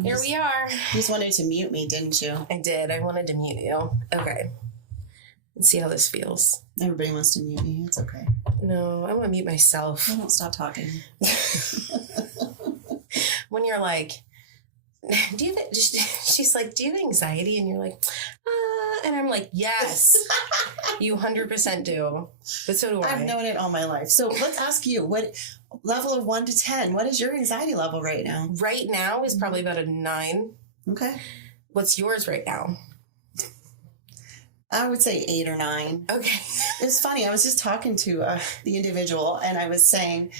Here we are. You just wanted to mute me, didn't you? I did. I wanted to mute you. Okay. Let's see how this feels. Everybody wants to mute me. It's okay. No, I want to mute myself. I won't stop talking. When you're like, do you have, she's like, do you have anxiety? And you're like, and I'm like, yes, you 100% do. But so do I. I've known it all my life. So let's ask you, what level of 1 to 10, what is your anxiety level right now? Right now is probably about a 9. Okay. What's yours right now? I would say 8 or 9. Okay. It's funny. I was just talking to the individual and I was saying,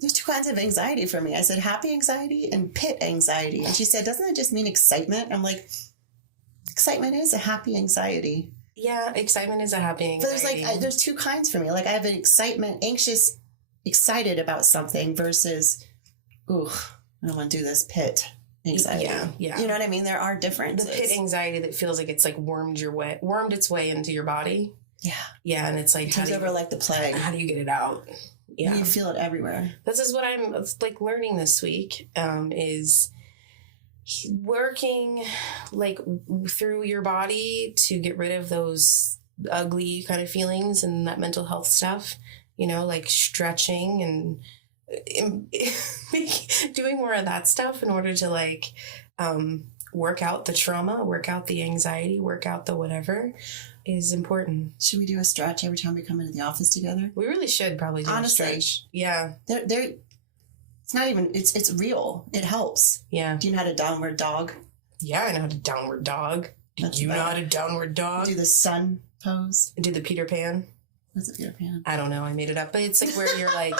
there's 2 kinds of anxiety for me. I said, happy anxiety and pit anxiety. And she said, doesn't that just mean excitement? I'm like, excitement is a happy anxiety. Yeah, excitement is a happy anxiety. But there's 2 kinds for me. Like I have an excitement, anxious, excited about something versus, ooh, I don't want to do this, pit anxiety. Yeah. You know what I mean? There are differences. The pit anxiety that feels like it's like wormed its way into your body. Yeah. Yeah, and it's like, it comes over like the plague. How do you get it out? Yeah. You feel it everywhere. This is what I'm like learning this week, is working like through your body to get rid of those ugly kind of feelings and that mental health stuff, you know, like stretching and doing more of that stuff in order to like work out the trauma, work out the anxiety, work out the whatever is important. Should we do a stretch every time we come into the office together? We really should probably do a stretch. Yeah. It's not even, it's real. It helps. Yeah. Do you know how to downward dog? Yeah, I know how to downward dog. Do you know how to downward dog? Do the sun pose? Do the Peter Pan? What's a Peter Pan? I don't know. I made it up. But it's like where you're like,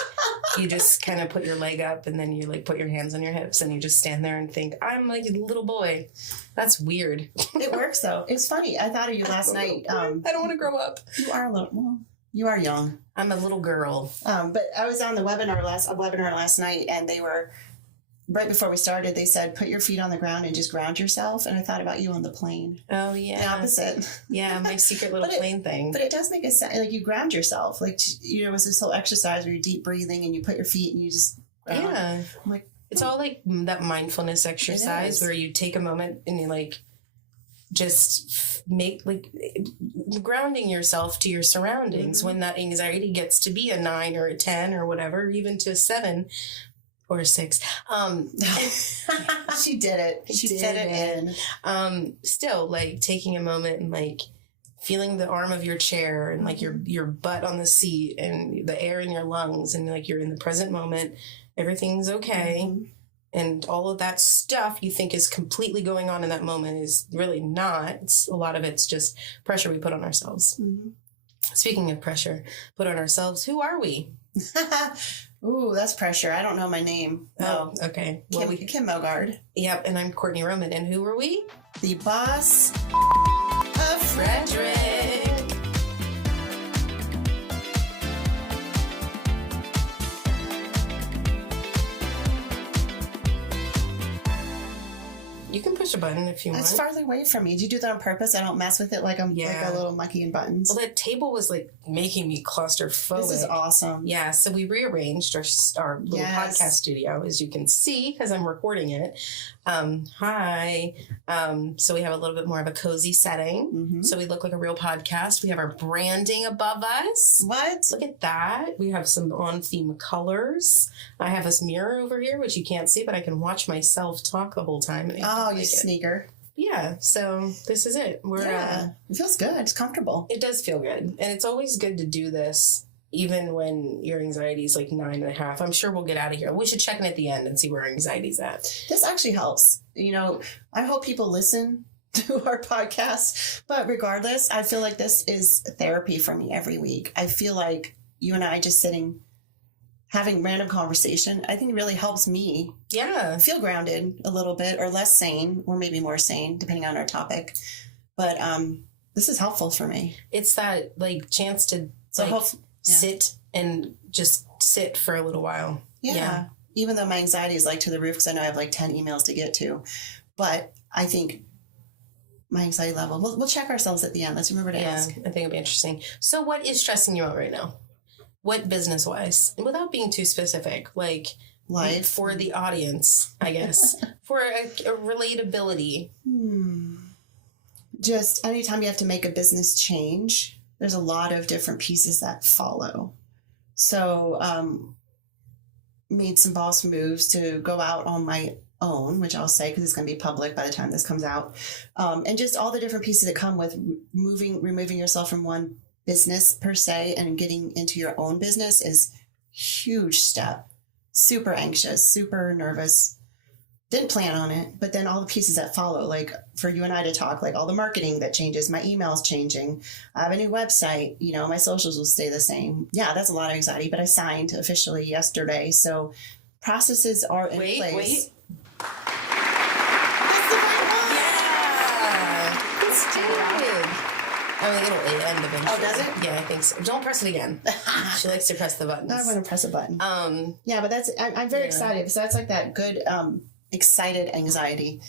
you just kind of put your leg up and then you like put your hands on your hips and you just stand there and think, I'm like a little boy. That's weird. It works though. It's funny. I thought of you last night. I don't want to grow up. You are a little, well, you are young. I'm a little girl. But I was on the webinar last night and they were, right before we started, they said, put your feet on the ground and just ground yourself. And I thought about you on the plane. Oh, yeah. The opposite. Yeah, my secret little plane thing. But it does make it sound like you ground yourself. Like, you know, it was this whole exercise where you're deep breathing and you put your feet and you just ground. Yeah. I'm like, it's all like that mindfulness exercise where you take a moment and you like just make like grounding yourself to your surroundings. When that anxiety gets to be a 9 or a 10 or whatever, even to a 7 or a 6. She did it. She fit it in. Still like taking a moment and like feeling the arm of your chair and like your butt on the seat and the air in your lungs and like you're in the present moment. Everything's okay. And all of that stuff you think is completely going on in that moment is really not. A lot of it's just pressure we put on ourselves. Speaking of pressure put on ourselves, who are we? Ooh, that's pressure. I don't know my name. Oh, okay. Well, Kim Mogard. Yep, and I'm Kourtney Roman. And who are we? The boss of Frederick. You can push a button if you want. It's farther away from me. Do you do that on purpose? I don't mess with it like I'm like a little monkey in buttons. Well, that table was like making me claustrophobic. This is awesome. Yeah, so we rearranged our little podcast studio, as you can see, because I'm recording it. Hi. So we have a little bit more of a cozy setting. So we look like a real podcast. We have our branding above us. What? Look at that. We have some on-theme colors. I have this mirror over here, which you can't see, but I can watch myself talk the whole time. Oh, you sneaker. Yeah, so this is it. It feels good. It's comfortable. It does feel good. And it's always good to do this, even when your anxiety is like 9.5. I'm sure we'll get out of here. We should check in at the end and see where our anxiety's at. This actually helps. You know, I hope people listen to our podcast. But regardless, I feel like this is therapy for me every week. I feel like you and I just sitting having random conversation, I think it really helps me feel grounded a little bit, or less sane, or maybe more sane, depending on our topic. But this is helpful for me. It's that like chance to sit and just sit for a little while. Yeah. Even though my anxiety is like to the roof because I know I have like 10 emails to get to. But I think my anxiety level, we'll check ourselves at the end. Let's remember to ask. I think it'll be interesting. So what is stressing you out right now? What business-wise? And without being too specific, like life for the audience, I guess, for a relatability? Just anytime you have to make a business change, there's a lot of different pieces that follow. So made some boss moves to go out on my own, which I'll say because it's going to be public by the time this comes out, and just all the different pieces that come with removing yourself from one business per se and getting into your own business is a huge step. Super anxious, super nervous. Didn't plan on it, but then all the pieces that follow, like for you and I to talk, like all the marketing that changes, my email's changing, I have a new website, my socials will stay the same. Yeah, that's a lot of anxiety, but I signed officially yesterday. So processes are in place. Wait. That's the right one. Yeah. It's good. I mean, it'll end eventually. Oh, does it? Yeah, I think so. Don't press it again. She likes to press the buttons. I want to press a button. Yeah, but I'm very excited. So that's like that good, excited anxiety.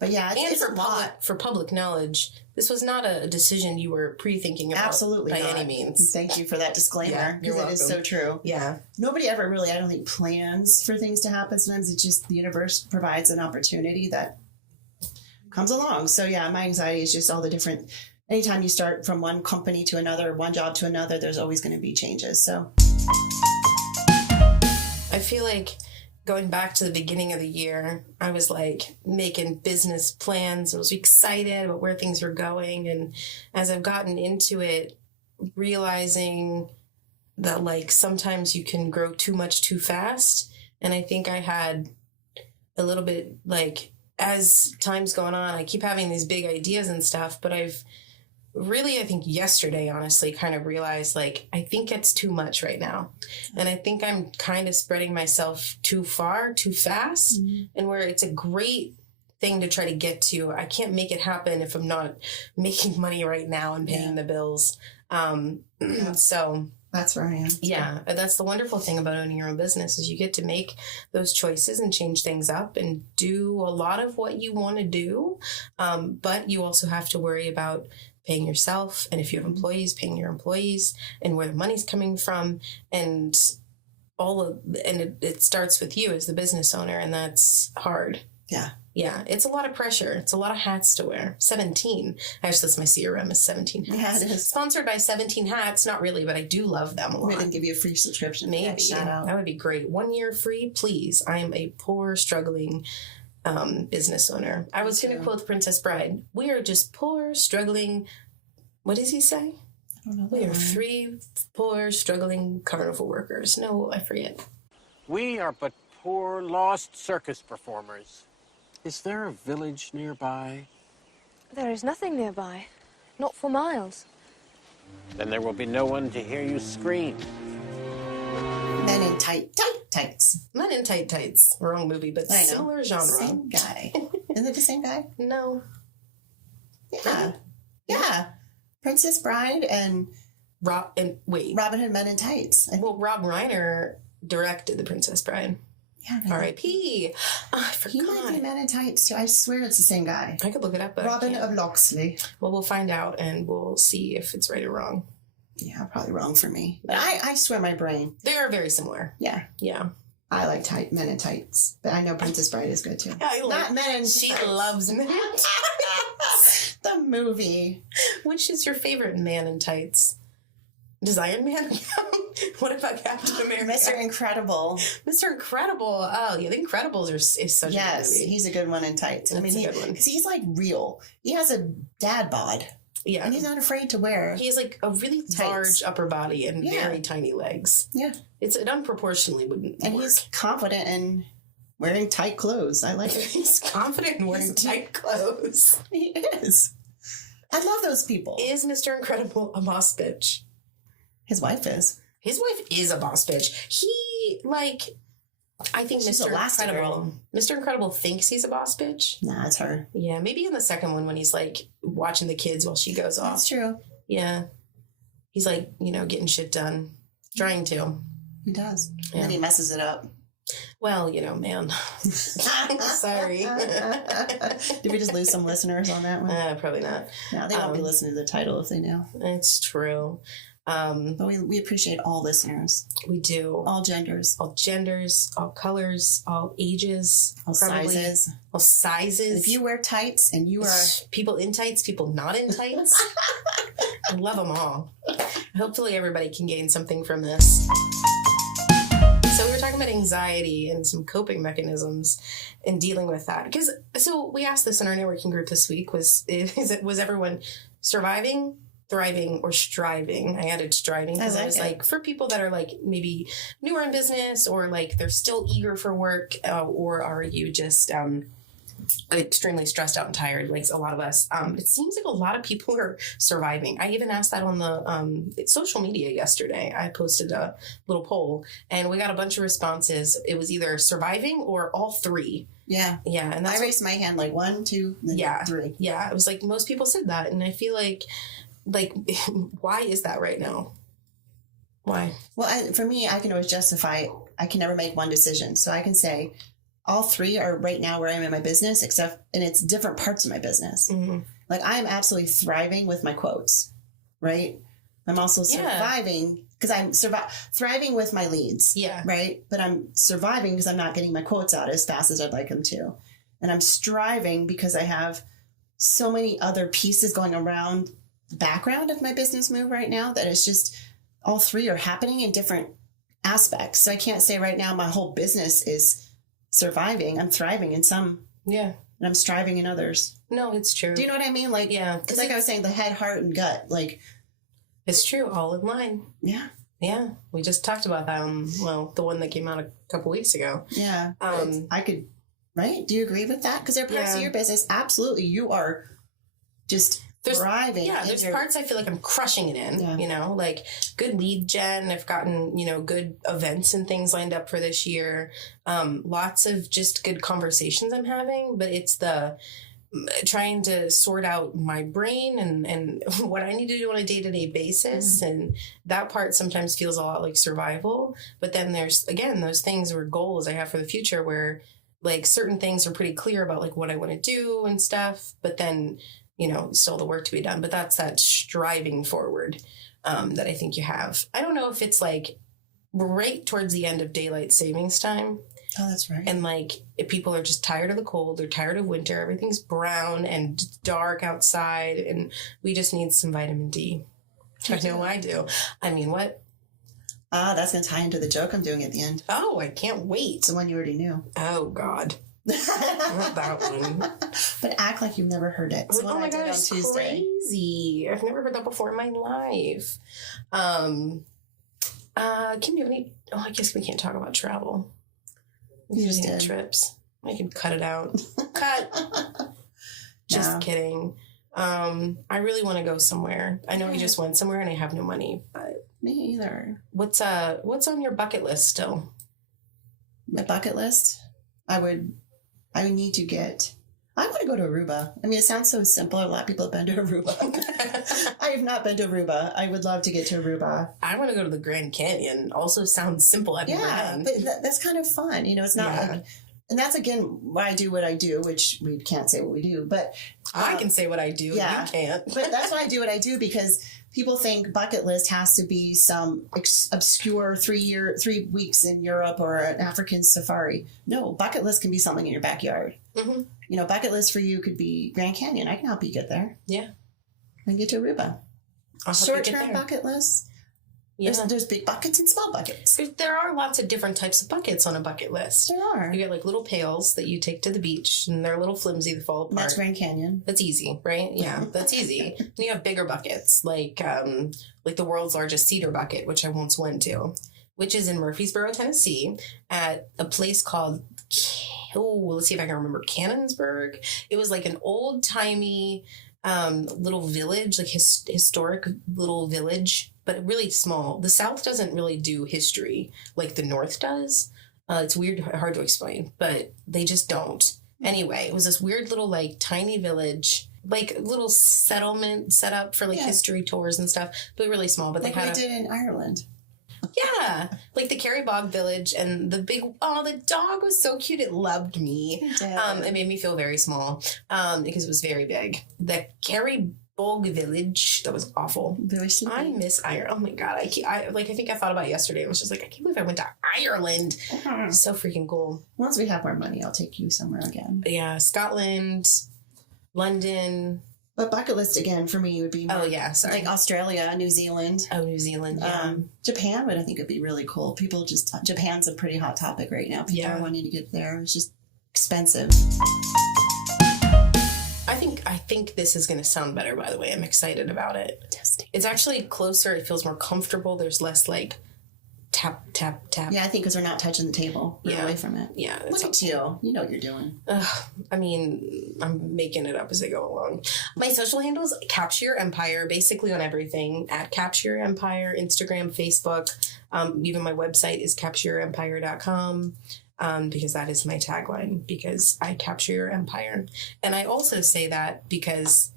But yeah, it's a lot. For public knowledge, this was not a decision you were pre-thinking about. Absolutely by not. any means. Thank you for that disclaimer, because it is so true. Yeah. Nobody ever really, I don't think, plans for things to happen. Sometimes it's just the universe provides an opportunity that comes along. So yeah, my anxiety is just all the different, anytime you start from one company to another, one job to another, there's always going to be changes. So I feel like going back to the beginning of the year, I was like making business plans. I was excited about where things were going. And as I've gotten into it, realizing that like sometimes you can grow too much too fast. And I think I had a little bit like, as time's going on, I keep having these big ideas and stuff, but I've really, I think yesterday, honestly, kind of realized like, I think it's too much right now. And I think I'm kind of spreading myself too far, too fast. And where it's a great thing to try to get to, I can't make it happen if I'm not making money right now and paying the bills. So that's where I am. Yeah. That's the wonderful thing about owning your own business is you get to make those choices and change things up and do a lot of what you want to do. But you also have to worry about paying yourself, and if you have employees, paying your employees, and where the money's coming from, and it starts with you as the business owner, and that's hard. Yeah, it's a lot of pressure. It's a lot of hats to wear. 17. Actually, that's my CRM is 17 hats. Yeah, it is. Sponsored by 17 Hats. Not really, but I do love them a lot. We're going to give you a free subscription. Maybe. Shout out. That would be great. 1 year free, please. I am a poor, struggling business owner. I was going to quote Princess Bride. We are just poor, struggling. What does he say? I don't know. We are 3 poor, struggling carnival workers. No, I forget. We are but poor, lost circus performers. Is there a village nearby? There is nothing nearby. Not for miles. Then there will be no one to hear you scream. Men in tights. Men in tights. Wrong movie, but similar genre. Same guy. Isn't it the same guy? No. Yeah. Princess Bride and Robin Hood Men in Tights. Well, Rob Reiner directed The Princess Bride. Yeah. R.I.P. Oh, I forgot. He might be Men in Tights too. I swear it's the same guy. I could look it up, but Robin of Locksley. Well, we'll find out and we'll see if it's right or wrong. Yeah, probably wrong for me. But I swear my brain. They are very similar. Yeah. I like Men in Tights, but I know Princess Bride is good too. Not Men in Tights. She loves Men in Tights. The movie. Which is your favorite Man in Tights? Does Iron Man count? What about Captain America? Mr. Incredible. Mr. Incredible. Oh, yeah, The Incredibles is such a good movie. He's a good one in tights. That's a good one. Because he's like real. He has a dad bod. Yeah. And he's not afraid to wear. He has like a really large upper body and very tiny legs. Yeah. It unproportionately wouldn't And work. he's confident in wearing tight clothes. I like it. He's confident in wearing tight clothes. He is. I love those people. Is Mr. Incredible a boss bitch? His wife is. His wife is a boss bitch. I think She's Mr. Incredible thinks he's a boss bitch. Nah, it's her. Yeah, maybe in the second one when he's like watching the kids while she goes off. That's true. Yeah. He's like, getting shit done. Trying to. He does. Yeah. And he messes it up. Well, man. Sorry. Did we just lose some listeners on that one? Probably not. No, they won't be listening to the title if they know. It's true. But we appreciate all listeners. We do. All genders. All genders, all colors, all ages. All sizes. All sizes. And if you wear tights and you are... People in tights, people not in tights. I love them all. Hopefully everybody can gain something from this. So we were talking about anxiety and some coping mechanisms in dealing with that. So we asked this in our networking group this week, was everyone surviving, thriving, or striving? I added striving because I was like, for people that are like maybe newer in business, or like they're still eager for work, or are you just extremely stressed out and tired, like a lot of us. It seems like a lot of people are surviving. I even asked that on the social media yesterday. I posted a little poll and we got a bunch of responses. It was either surviving or all three. Yeah. Yeah. And I raised my hand like 1, 2, then 3. Yeah. It was like most people said that. And I feel like why is that right now? Why? Well, for me, I can always justify, I can never make one decision. So I can say, all 3 are right now where I am in my business, and it's different parts of my business. Mm-hmm. Like I am absolutely thriving with my quotes, right? I'm also surviving because I'm thriving with my leads, right? But I'm surviving because I'm not getting my quotes out as fast as I'd like them to. And I'm striving because I have so many other pieces going around the background of my business move right now that it's just all 3 are happening in different aspects. So I can't say right now my whole business is surviving. I'm thriving in some. Yeah. And I'm striving in others. No, it's true. Do you know what I mean? Like, yeah. It's like I was saying, the head, heart, and gut. Like, it's true. All in line. Yeah. Yeah. We just talked about that. The one that came out a couple weeks ago. Yeah. I could, right? Do you agree with that? Because there are parts of your business, absolutely, you are just thriving. Yeah, there's parts I feel like I'm crushing it in, like good lead gen. I've gotten, good events and things lined up for this year. Lots of just good conversations I'm having, but it's the trying to sort out my brain and what I need to do on a day-to-day basis. Mm-hmm. And that part sometimes feels a lot like survival. But then there's, again, those things or goals I have for the future where like certain things are pretty clear about like what I want to do and stuff. But then still the work to be done, but that's that striving forward that I think you have. I don't know if it's like right towards the end of daylight savings time. Oh, that's right. And like if people are just tired of the cold, they're tired of winter, everything's brown and dark outside, and we just need some vitamin D. I know I do. I mean, what? That's going to tie into the joke I'm doing at the end. Oh, I can't wait. It's the one you already knew. Oh, God. Not that one. But act like you've never heard it. Oh my God, it's crazy. I've never heard that before in my life. Kim, do you have any? Oh, I guess we can't talk about travel. You just did. Trips. I can cut it out. Cut. Just kidding. I really want to go somewhere. I know I just went somewhere and I have no money, but me either. What's on your bucket list still? My bucket list? I would need to get... I want to go to Aruba. I mean, it sounds so simple. A lot of people have been to Aruba. I have not been to Aruba. I would love to get to Aruba. I want to go to the Grand Canyon. Also sounds simple. I've never been. But that's kind of fun. It's not like... And that's, again, why I do what I do, which we can't say what we do. But I can say what I do. Yeah, you can't. But that's why I do what I do, because people think bucket list has to be some obscure 3 weeks in Europe or an African safari. No, bucket list can be something in your backyard. Mm-hmm. Bucket list for you could be Grand Canyon. I can help you get there. Yeah. And get to Aruba. Short-term bucket list. Yeah. There's big buckets and small buckets. There are lots of different types of buckets on a bucket list. There are. You get like little pails that you take to the beach, and they're a little flimsy, they fall apart. That's Grand Canyon. That's easy, right? Yeah, that's easy. Then you have bigger buckets, like the world's largest cedar bucket, which I once went to, which is in Murfreesboro, Tennessee, at a place called, let's see if I can remember, Cannonsburg. It was like an old-timey little village, like historic little village, but really small. The South doesn't really do history like the North does. It's weird, hard to explain, but they just don't. Anyway, it was this weird little like tiny village, like little settlement set up for like history tours and stuff, but really small. But like they had did in Ireland. Yeah, like the Carrybog village, and the dog was so cute. It loved me. It made me feel very small because it was very big. The Bulg Village. That was awful. Very sleepy. I miss Ireland. Oh my God. I think I thought about it yesterday. I was just like, I can't believe I went to Ireland. So freaking cool. Once we have more money, I'll take you somewhere again. Yeah. Scotland, London. But bucket list again for me would be more, sorry. like Australia, New Zealand. Oh, New Zealand, yeah. Japan would, I think, would be really cool. Japan's a pretty hot topic right now. People are wanting to get there. It's just expensive. I think this is going to sound better, by the way. I'm excited about it. Testing. It's actually closer. It feels more comfortable. There's less like tap, tap, tap. Yeah, I think because we're not touching the table. We're away from it. Yeah. Look at you. You know what you're doing. I mean, I'm making it up as I go along. My social handles, Capture Your Empire, basically on everything. At Capture Your Empire, Instagram, Facebook. Even my website is captureyourempire.com. Because that is my tagline, because I capture your empire. And I also say that because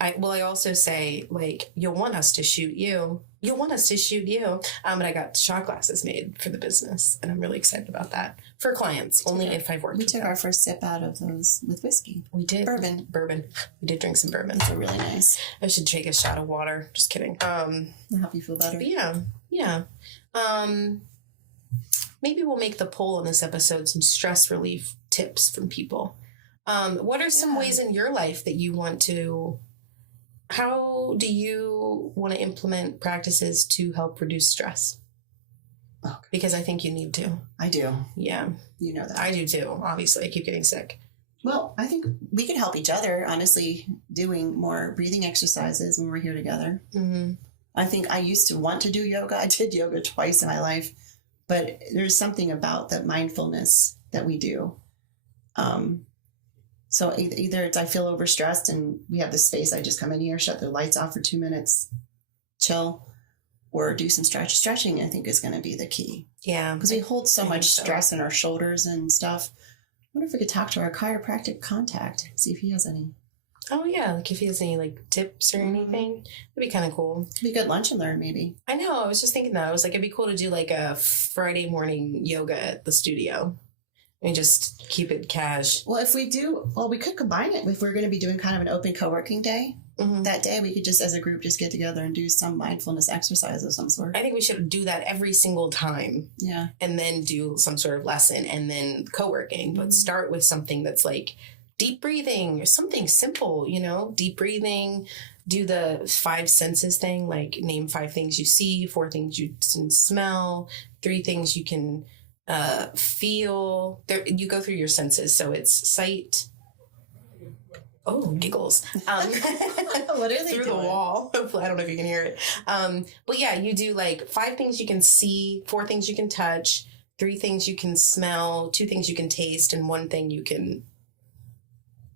I also say, like, you'll want us to shoot you. You'll want us to shoot you. And I got shot glasses made for the business, and I'm really excited about that. For clients, only if I've worked with them. We took our first sip out of those with whiskey. We did. Bourbon. We did drink some bourbon. They're really nice. I should take a shot of water. Just kidding. I'll help you feel better. Yeah. Maybe we'll make the poll in this episode some stress relief tips from people. What are some ways in your life that you want to... How do you want to implement practices to help reduce stress? Okay. Because I think you need to. I do. Yeah. You know that. I do too. Obviously, I keep getting sick. Well, I think we could help each other, honestly, doing more breathing exercises when we're here together. Mm-hmm. I think I used to want to do yoga. I did yoga twice in my life. But there's something about that mindfulness that we do. So either it's I feel overstressed and we have this space, I just come in here, shut the lights off for 2 minutes, chill, or do some stretching, I think is going to be the key. Yeah. Because we hold so much stress in our shoulders and stuff. I wonder if we could talk to our chiropractic contact, see if he has any. Oh, yeah. Like if he has any like tips or anything, that'd be kind of cool. It'd be good lunch and learn, maybe. I know. I was just thinking that. I was like, it'd be cool to do like a Friday morning yoga at the studio and just keep it cash. Well, we could combine it if we're going to be doing kind of an open co-working day. Mm-hmm. That day, we could just, as a group, just get together and do some mindfulness exercise of some sort. I think we should do that every single time. Yeah. And then do some sort of lesson and then co-working. But start with something that's like deep breathing or something simple, deep breathing, do the 5 senses thing, like name 5 things you see, 4 things you can smell, 3 things you can feel. There, you go through your senses. So it's sight. Oh, giggles. What are they through doing? The wall. Hopefully, I don't know if you can hear it. But yeah, you do like 5 things you can see, 4 things you can touch, 3 things you can smell, 2 things you can taste, and 1 thing you can...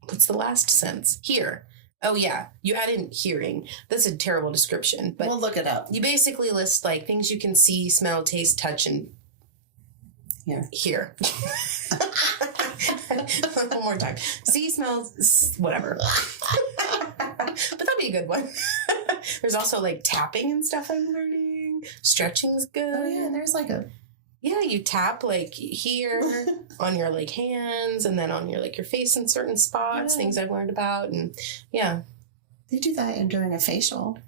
What's the last sense? Hear. Oh, yeah. You add in hearing. That's a terrible description. But we'll look it up. You basically list like things you can see, smell, taste, touch, and hear. One more time. See, smell, whatever. But that'd be a good one. There's also like tapping and stuff I'm learning. Stretching's good. Oh, yeah. There's like a... Yeah, you tap like here on your like hands and then on your like your face in certain spots, things I've learned about. And yeah. They do that during a facial.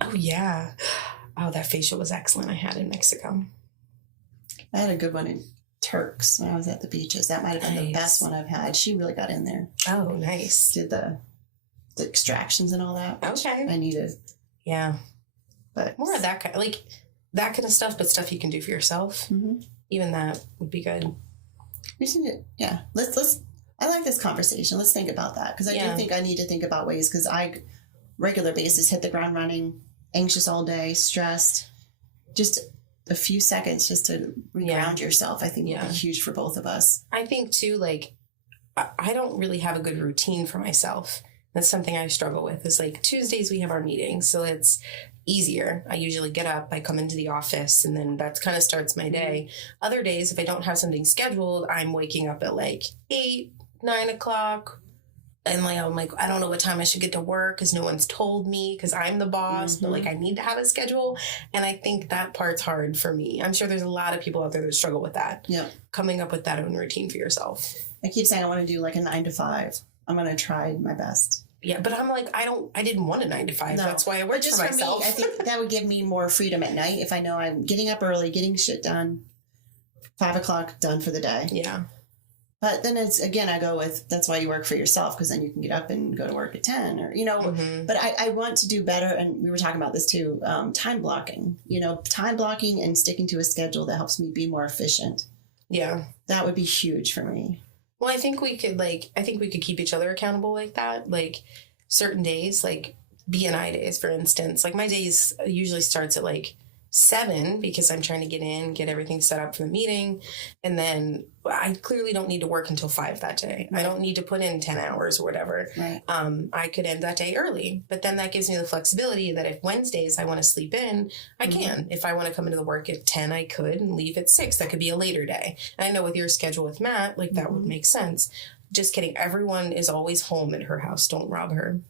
Oh, yeah. Oh, that facial was excellent. I had in Mexico. I had a good one in Turks when I was at the beaches. That might have been the best one I've had. She really got in there. Oh, nice. Did the extractions and all that. Okay. I needed. Yeah. But more of that kind, like that kind of stuff, but stuff you can do for yourself. Mm-hmm. Even that would be good. We just need to, yeah. Let's. I like this conversation. Let's think about that because I do think I need to think about ways because I regular basis hit the ground running, anxious all day, stressed. Just a few seconds just to reground yourself. I think would be huge for both of us. I think too, like I don't really have a good routine for myself. That's something I struggle with. Is like Tuesdays we have our meetings, so it's easier. I usually get up, I come into the office, and then that kind of starts my day. Other days, if I don't have something scheduled, I'm waking up at like 8, 9 o'clock. And like, I'm like, I don't know what time I should get to work because no one's told me because I'm the boss, but like I need to have a schedule. And I think that part's hard for me. I'm sure there's a lot of people out there that struggle with that. Yeah. Coming up with that own routine for yourself. I keep saying I want to do like a 9 to 5. I'm going to try my best. Yeah, but I'm like, I didn't want a 9 to 5. No. That's why I But worked just for for me, myself. I think that would give me more freedom at night if I know I'm getting up early, getting shit done, 5 o'clock done for the day. Yeah. But then it's, again, I go with, that's why you work for yourself, because then you can get up and go to work at 10 or, but I want to do better. And we were talking about this too, time blocking, time blocking and sticking to a schedule that helps me be more efficient. Yeah. That would be huge for me. Well, I think we could keep each other accountable like that. Like certain days, like B&I days, for instance, like my days usually starts at like 7 because I'm trying to get everything set up for the meeting. And then I clearly don't need to work until 5 that day. Right. I don't need to put in 10 hours or whatever. Right. I could end that day early, but then that gives me the flexibility that if Wednesdays I want to sleep in, I can. If I want to come into the work at 10, I could, and leave at 6. That could be a later day. And I know with your schedule with Matt, like that would make sense. Just kidding. Everyone is always home at her house. Don't rob her.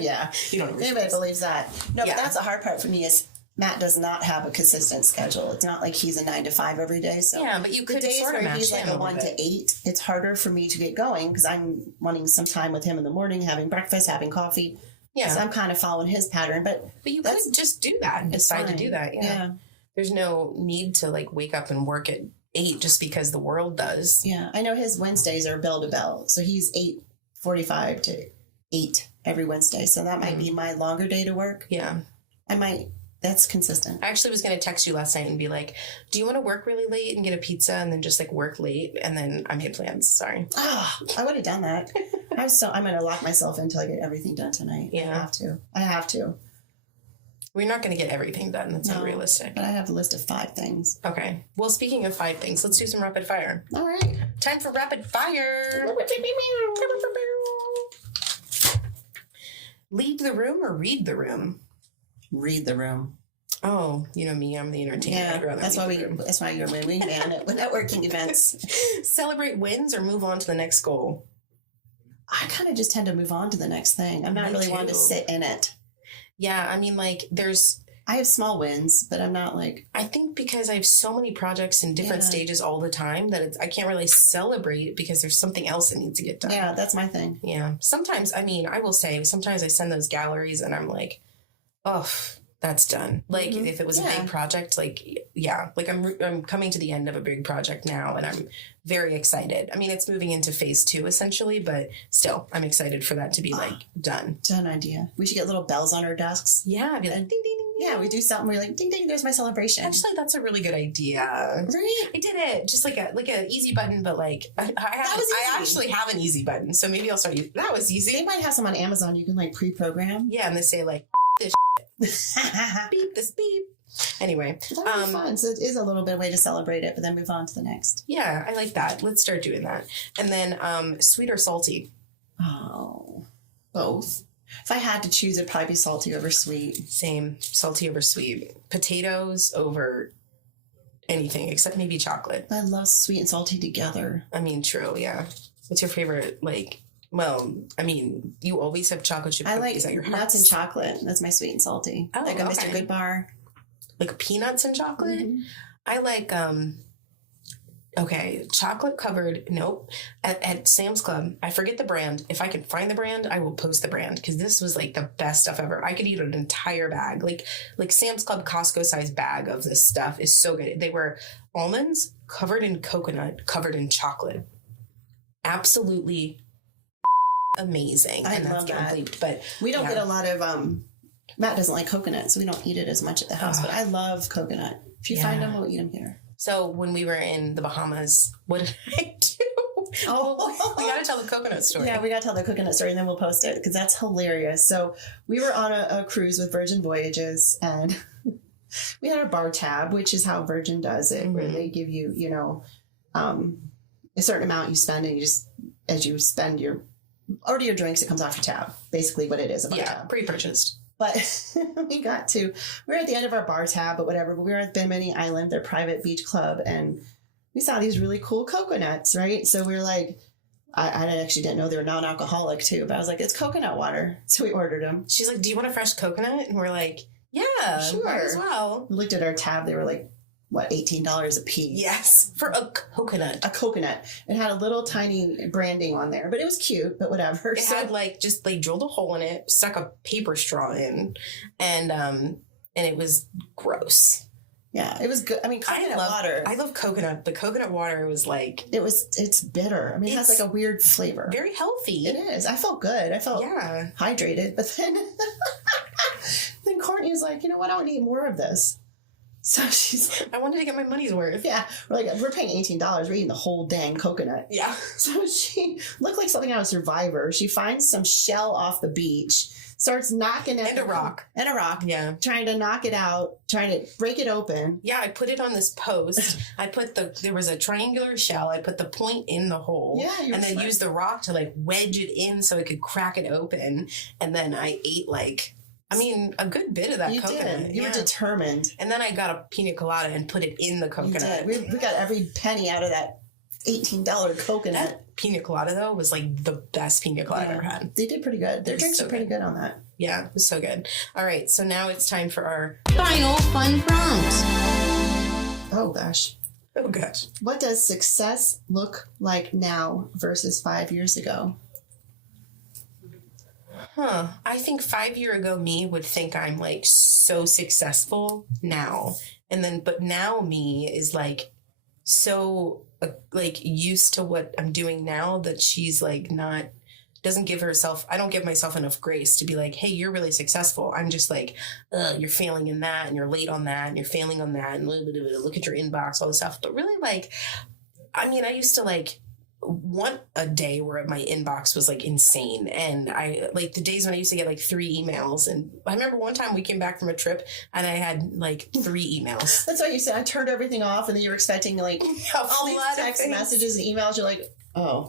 Yeah. You don't Anybody believes that. No, Yeah. but that's the hard part for me is Matt does not have a consistent schedule. It's not like he's a 9 to 5 every day. So Yeah, but you the could days sort of where match he's like him a a 1 little to 8, it's harder for me to get going because I'm wanting some time with him in the morning, having breakfast, having coffee. Yeah. So I'm kind of following his pattern, but you could just do that and decide to fine. do that. Yeah. There's no need to like wake up and work at 8 just because the world does. Yeah. I know his Wednesdays are bell to bell. So he's 8:45 to 8 every Wednesday. So that might be my longer day to work. Yeah. That's consistent. I actually was going to text you last night and be like, do you want to work really late and get a pizza and then just like work late? And then I made plans. Sorry. I would have done that. I'm going to lock myself until I get everything done tonight. Yeah. I have to. We're not going to get everything done. That's unrealistic. But I have a list of 5 things. Okay. Well, speaking of 5 things, let's do some rapid fire. All right. Time for rapid fire. Leave the room or read the room? Read the room. Oh, you know me, I'm the entertainer. Yeah, I'd rather that's read why the room. that's why you're my wingman at networking events. Celebrate wins or move on to the next goal? I kind of just tend to move on to the next thing. I'm not Me really one to too. sit in it. Yeah, I mean, like, I have small wins, but I'm not like. I think because I have so many projects in different stages all the time that I can't really celebrate because there's something else that needs to get done. Yeah, that's my thing. Yeah. Sometimes, I mean, I will say, sometimes I send those galleries and I'm like, oh, that's done. Like if it was a big project, like, yeah, like I'm coming to the end of a big project now and I'm very excited. I mean, it's moving into phase 2 essentially, but still I'm excited for that to be like done. Done idea. We should get little bells on our desks. Yeah. I'd be like, ding, ding, ding. Yeah, we do something. We're like, ding, ding, there's my celebration. Actually, that's a really good idea. Right? I did it. Just like a easy button, but like I actually have an easy button. So maybe I'll start using that. Was easy. They might have some on Amazon you can like pre-program. Yeah, and they say like this beep, this beep. Anyway. That would be fun. So it is a little bit of a way to celebrate it, but then move on to the next. Yeah, I like that. Let's start doing that. And then sweet or salty? Oh, both. If I had to choose, it'd probably be salty over sweet. Same. Salty over sweet. Potatoes over anything except maybe chocolate. I love sweet and salty together. I mean, true, yeah. What's your favorite, like, well, I mean, you always have chocolate chip I like cookies at your house. nuts and chocolate. That's my sweet and salty. Oh, like a okay. Mr. Good bar. Like peanuts and chocolate? Mm-hmm. I like, okay, chocolate covered, nope. At Sam's Club, I forget the brand. If I can find the brand, I will post the brand because this was like the best stuff ever. I could eat an entire bag. Like Sam's Club Costco size bag of this stuff is so good. They were almonds covered in coconut, covered in chocolate. Absolutely amazing. I love that. Bleeped, but We don't get a lot of, Matt doesn't like coconut, so we don't eat it as much at the house, but I love coconut. If you find them, we'll eat them here. So when we were in the Bahamas, what did I do? Oh, we got to tell the coconut story. Yeah, we got to tell the coconut story and then we'll post it because that's hilarious. So we were on a cruise with Virgin Voyages and we had our bar tab, which is how Virgin does it, where they give you, a certain amount you spend and you just, as you spend order your drinks, it comes off your tab. Basically what it is, a bar tab. Pre-purchased. But we're at the end of our bar tab, but whatever. But we were at Bimini Island, their private beach club, and we saw these really cool coconuts, right? So we were like, I actually didn't know they were non-alcoholic too, but I was like, it's coconut water. So we ordered them. She's like, do you want a fresh coconut? And we're like, yeah, Sure. might as well. We looked at our tab. They were like what, $18 a piece. Yes, for a coconut. A coconut. It had a little tiny branding on there, but it was cute, but whatever. It had like, just they drilled a hole in it, stuck a paper straw in, and it was gross. Yeah, it was good. I mean, coconut water. I love coconut. The coconut water was like... It's bitter. I mean, it has like a weird flavor. Very healthy. It is. I felt good. I felt hydrated. But then, then Kourtney was like, you know what? I don't need more of this. So she's like... I wanted to get my money's worth. Yeah. We're paying $18. We're eating the whole dang coconut. Yeah. So she looked like something out of Survivor. She finds some shell off the beach, starts knocking at And a rock. Yeah. Trying to knock it out, trying to break it open. Yeah, I put it on this post. There was a triangular shell. I put the point in the hole. Yeah, and then used the rock to like wedge it in so I could crack it open. And then I ate a good bit of that coconut. You were determined. And then I got a pina colada and put it in the coconut. You did. We got every penny out of that $18 coconut. That pina colada, though, was like the best pina colada I've ever had. They did pretty good. Their drinks are pretty good on that. Yeah, it was so good. All right, so now it's time for our final fun prompt. Oh, gosh. Oh, gosh. What does success look like now versus 5 years ago? I think 5 years ago me would think I'm like so successful now. But now me is like so like used to what I'm doing now that she's like I don't give myself enough grace to be like, hey, you're really successful. I'm just like, you're failing in that and you're late on that and you're failing on that and look at your inbox, all this stuff. But really I used to want a day where my inbox was like insane, and I like the days when I used to get like 3 emails. And I remember one time we came back from a trip and I had like 3 emails. That's what you said. I turned everything off, and then you were expecting like all these text messages and emails. You're like, oh.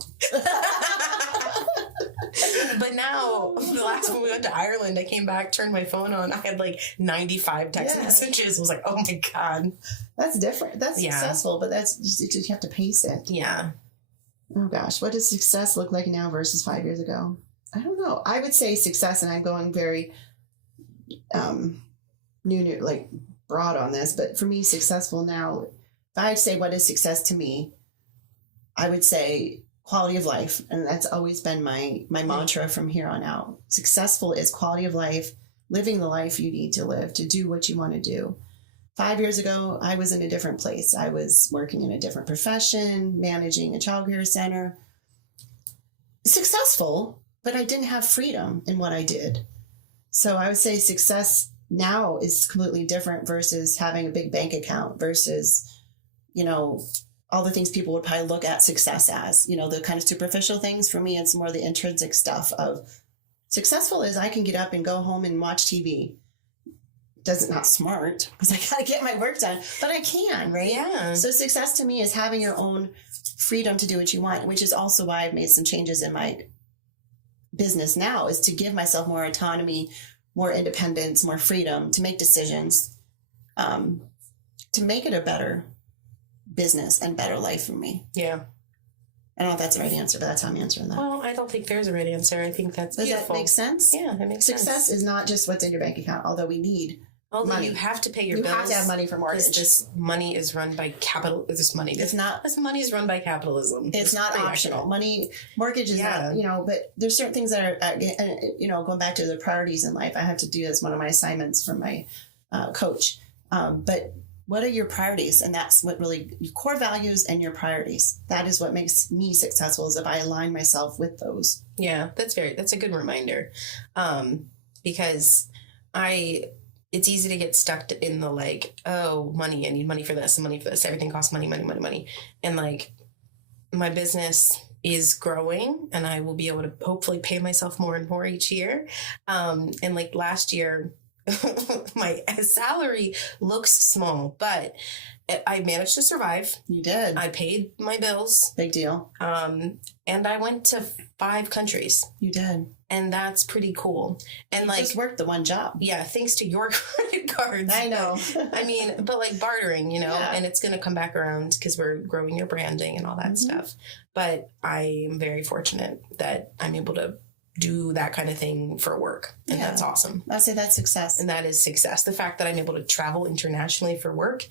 But now, the last time we went to Ireland, I came back, turned my phone on. I had like 95 text messages. I was like, oh my God. That's different. That's successful, but that's just, you have to pace it. Yeah. Oh gosh, what does success look like now versus 5 years ago? I don't know. I would say success, and I'm going very new, like broad on this, but for me, successful now, if I'd say what is success to me, I would say quality of life. And that's always been my mantra from here on out. Successful is quality of life, living the life you need to live, to do what you want to do. 5 years ago, I was in a different place. I was working in a different profession, managing a childcare center. Successful, but I didn't have freedom in what I did. So I would say success now is completely different versus having a big bank account versus, all the things people would probably look at success as, the kind of superficial things. For me, it's more the intrinsic stuff of successful is I can get up and go home and watch TV. Not smart because I got to get my work done, but I can, right? Yeah. So success to me is having your own freedom to do what you want, which is also why I've made some changes in my business now, is to give myself more autonomy, more independence, more freedom to make decisions, to make it a better business and better life for me. Yeah. I don't know if that's the right answer, but that's how I'm answering that. Well, I don't think there's a right answer. I think that's Does beautiful. that make sense? Yeah, that makes sense. Success is not just what's in your bank account, although we need money. You have to pay your bills. You have to have money for mortgage. This money is run by capital. This money is run by capitalism. It's not optional. Mortgage is not, but there's certain things that are, going back to the priorities in life. I have to do as one of my assignments from my coach. But what are your priorities? And that's what really, your core values and your priorities. That is what makes me successful, is if I align myself with those. Yeah, that's a good reminder. Because it's easy to get stuck in the money, I need money for this and money for this. Everything costs money. And my business is growing, and I will be able to hopefully pay myself more and more each year. And last year, my salary looks small, but I managed to survive. You did. I paid my bills. Big deal. And I went to 5 countries. You did. And that's pretty cool. And you just worked the one job. Yeah, thanks to your credit cards. I know. But bartering, and it's going to come back around because we're growing your branding and all that stuff. But I am very fortunate that I'm able to do that kind of thing for work. And that's awesome. I'll say that's success. And that is success. The fact that I'm able to travel internationally for work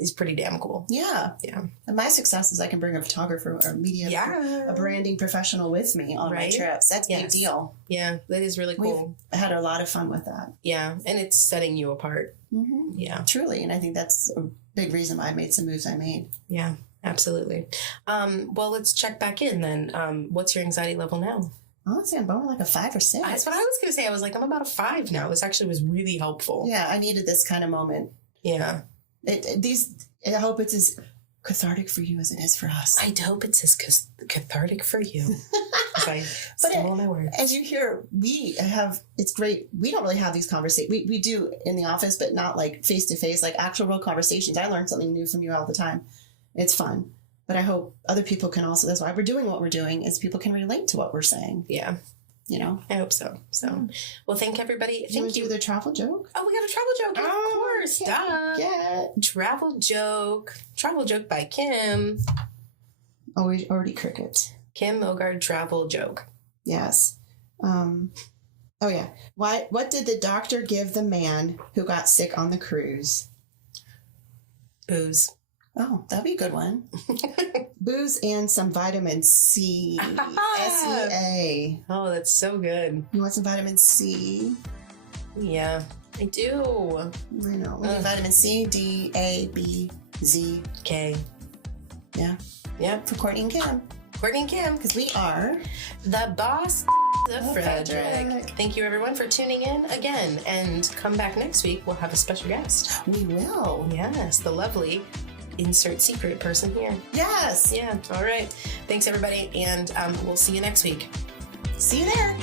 is pretty damn cool. Yeah. Yeah. And my success is I can bring a photographer or a branding professional with me on my trips. That's a big deal. Yeah, that is really cool. We've had a lot of fun with that. Yeah, and it's setting you apart. Mm-hmm. Yeah. Truly. And I think that's a big reason why I made some moves I made. Yeah, absolutely. Well, let's check back in then. What's your anxiety level now? Honestly, I'm more like a 5 or 6. That's what I was going to say. I was like, I'm about a 5 now. This actually was really helpful. Yeah, I needed this kind of moment. Yeah. I hope it's as cathartic for you as it is for us. I hope it's as cathartic for you. I stumble on my words. As you hear, it's great. We don't really have these conversations. We do in the office, but not like face to face, like actual real conversations. I learn something new from you all the time. It's fun. But I hope other people can also, that's why we're doing what we're doing, is people can relate to what we're saying. Yeah. You know? I hope so. So, well, thank everybody. Thank you. Do the travel joke? Oh, we got a travel joke. Of course. Duh. Travel joke. Travel joke by Kim. Oh, we already cricket. Kim Mogard travel joke. Yes. Oh, yeah. What did the doctor give the man who got sick on the cruise? Booze. Oh, that'd be a good one. Booze and some vitamin C. SEA. Oh, that's so good. You want some vitamin C? Yeah, I do. I know. We need vitamin C, D, A, B, Z, K. Yeah. Yep. For Kourtney and Kim. Kourtney and Kim. Because we are the boss of Frederick. Thank you, everyone, for tuning in again. And come back next week. We'll have a special guest. We will. Yes, the lovely insert secret person here. Yes. Yeah. All right. Thanks, everybody. And we'll see you next week. See you there.